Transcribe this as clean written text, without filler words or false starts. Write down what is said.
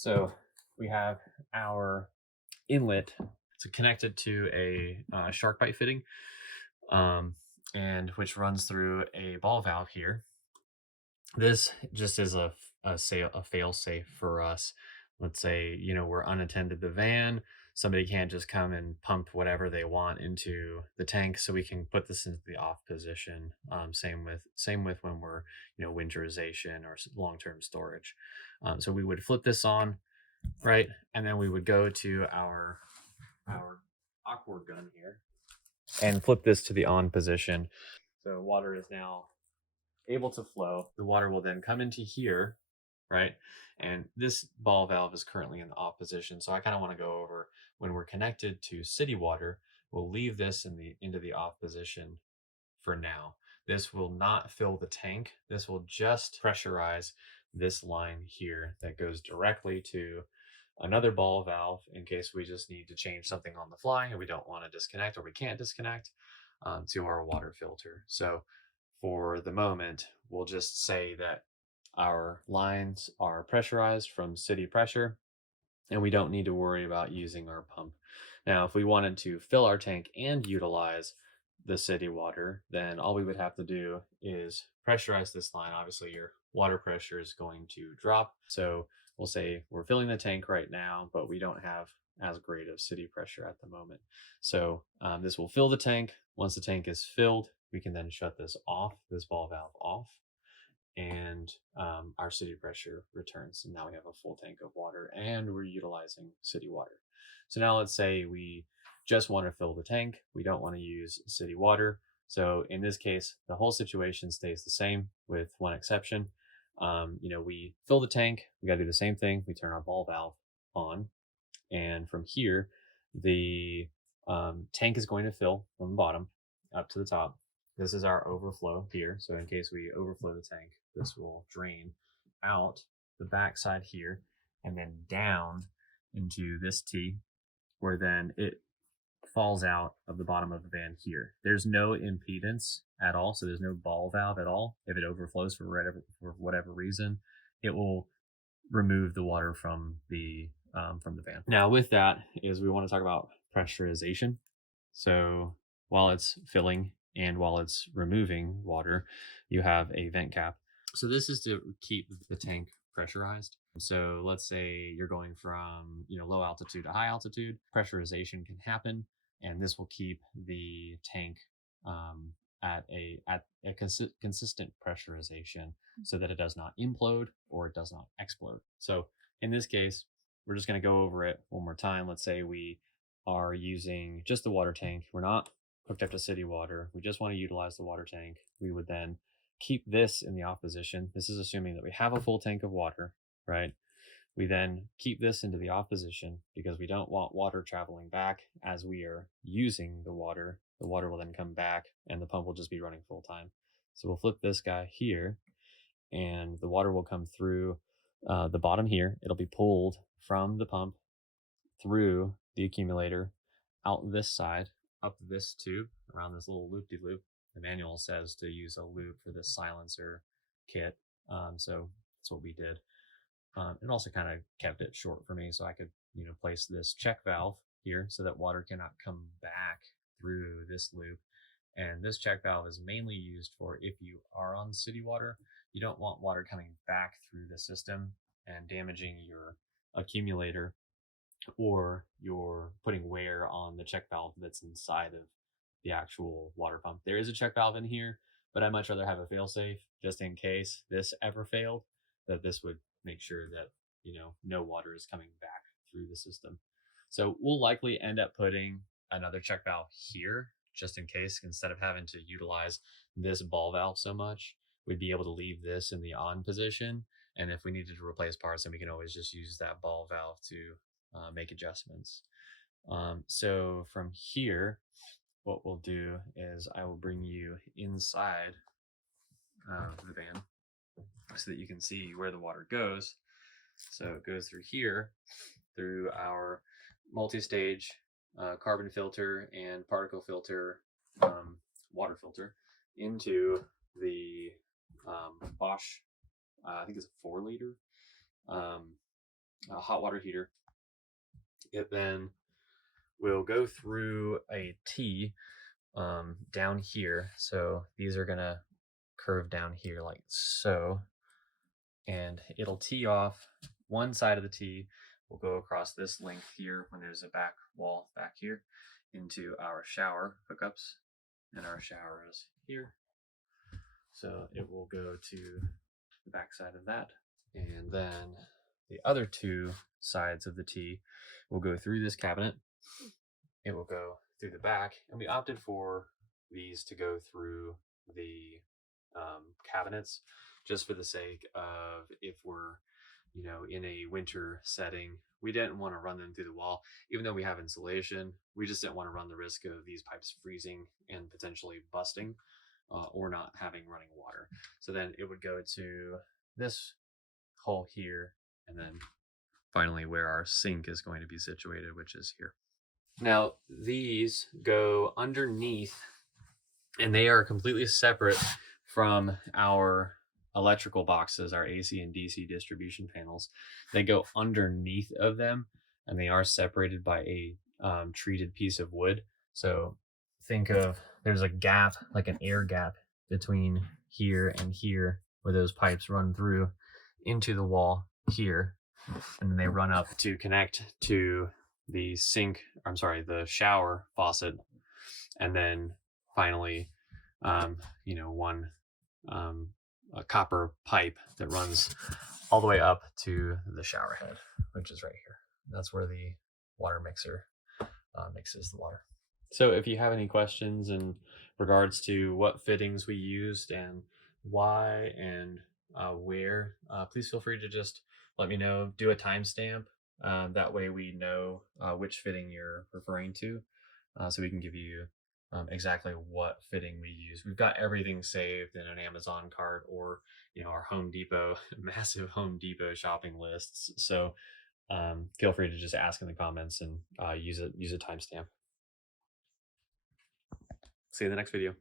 So we have our inlet. It's connected to a shark bite fitting, um, and which runs through a ball valve here. This just is a fail safe for us. Let's say, we're unattended the van. Somebody can't just come and pump whatever they want into the tank, so we can put this into the off position. Same with when we're, winterization or long-term storage. So we would flip this on, right, and then we would go to our aqua gun here and flip this to the on position. So water is now able to flow. The water will then come into here, right? And this ball valve is currently in the off position. So I kind of want to go over when we're connected to city water, we'll leave this into the off position for now. This will not fill the tank. This will just pressurize this line here that goes directly to another ball valve in case we just need to change something on the fly and we don't want to disconnect or we can't disconnect to our water filter. So for the moment, we'll just say that our lines are pressurized from city pressure and we don't need to worry about using our pump. Now, if we wanted to fill our tank and utilize the city water, then all we would have to do is pressurize this line. Obviously, your water pressure is going to drop. So we'll say we're filling the tank right now, but we don't have as great of city pressure at the moment. So this will fill the tank. Once the tank is filled, we can then shut this off, this ball valve off, and our city pressure returns. And now we have a full tank of water and we're utilizing city water. So now let's say we just want to fill the tank. We don't want to use city water. So in this case, the whole situation stays the same with one exception. We fill the tank, we got to do the same thing. We turn our ball valve on. And from here, the tank is going to fill from the bottom up to the top. This is our overflow here. So in case we overflow the tank, this will drain out the backside here and then down into this T, where then it falls out of the bottom of the van here. There's no impedance at all, so there's no ball valve at all. If it overflows for whatever reason, it will remove the water from the van. Now, with that is we want to talk about pressurization. So while it's filling and while it's removing water, you have a vent cap. So this is to keep the tank pressurized. So let's say you're going from low altitude to high altitude, pressurization can happen, and this will keep the tank at a consistent pressurization so that it does not implode or it does not explode. So in this case, we're just going to go over it one more time. Let's say we are using just the water tank. We're not hooked up to city water. We just want to utilize the water tank. We would then keep this in the off position. This is assuming that we have a full tank of water, right? We then keep this into the off position because we don't want water traveling back as we are using the water. The water will then come back and the pump will just be running full time. So we'll flip this guy here and the water will come through the bottom here. It'll be pulled from the pump through the accumulator out this side, up this tube, around this little loop-de-loop. The manual says to use a loop for this silencer kit. So that's what we did. It also kind of kept it short for me so I could, place this check valve here so that water cannot come back through this loop. And this check valve is mainly used for if you are on city water, you don't want water coming back through the system and damaging your accumulator, or you're putting wear on the check valve that's inside of the actual water pump. There is a check valve in here, but I'd much rather have a fail safe just in case this ever failed, that this would make sure that, no water is coming back through the system. So we'll likely end up putting another check valve here just in case, instead of having to utilize this ball valve so much, we'd be able to leave this in the on position. And if we needed to replace parts, then we can always just use that ball valve to make adjustments. So from here, what we'll do is I will bring you inside the van so that you can see where the water goes. So it goes through here, through our multi-stage carbon filter and particle filter water filter into the Bosch, I think it's a 4 liter hot water heater. It then will go through a T down here. So these are gonna curve down here like so, and it'll tee off. One side of the T will go across this length here when there's a back wall back here into our shower hookups, and our shower is here. So it will go to the back side of that, and then the other two sides of the T will go through this cabinet. It will go through the back, and we opted for these to go through the cabinets just for the sake of if we're in a winter setting, we didn't want to run them through the wall. Even though we have insulation, we just didn't want to run the risk of these pipes freezing and potentially busting, or not having running water. So then it would go to this hole here, and then finally where our sink is going to be situated, which is here. Now these go underneath, and they are completely separate from our electrical boxes, our AC and DC distribution panels. They go underneath of them, and they are separated by a treated piece of wood. So think of, there's a gap, like an air gap between here and here, where those pipes run through into the wall here, and then they run up to connect to the sink, I'm sorry, the shower faucet, and then finally one a copper pipe that runs all the way up to the shower head, which is right here. That's where the water mixer mixes the water. So if you have any questions in regards to what fittings we used and why and where, please feel free to just let me know. Do a timestamp. That way we know which fitting you're referring to, so we can give you exactly what fitting we use. We've got everything saved in an Amazon cart or our Home Depot, massive Home Depot shopping lists. So feel free to just ask in the comments and use a timestamp. See you in the next video.